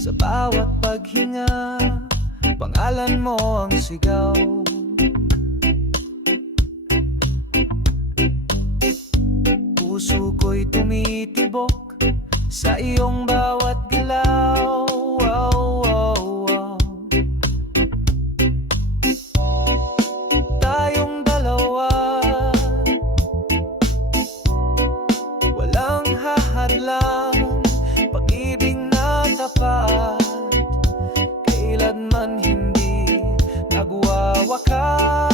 Sa bawat paghinga, pangalan mo ang sigaw. Puso ko'y tumitibok sa iyong bawat galaw. Tayong dalawa, walang hahadlang, pag-ibig na tapat, kailanman hindi nagwawakas.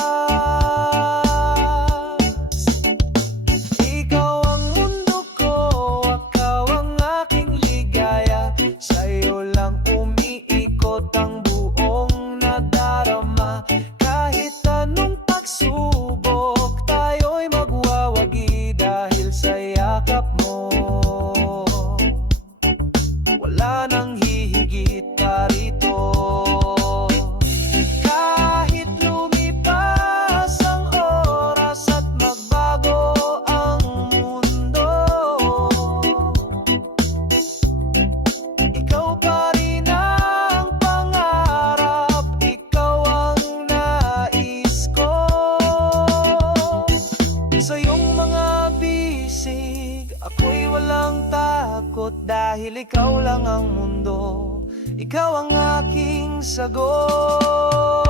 Ikaw ang mundo ko, ikaw ang aking ligaya, sa'yo lang umiikot ang buong nadarama. Kahit anong pagsubok, tayo'y magwawagi dahil sa yakap mo. Wala nang hihigit pa rito. Kahit lumipas ang oras at magbago ang mundo, ikaw pa rin ang pangarap, ikaw ang nais ko. Sa iyong mga bisig, ako'y walang takot, dahil ikaw lang ang mundo, ikaw ang aking sagot.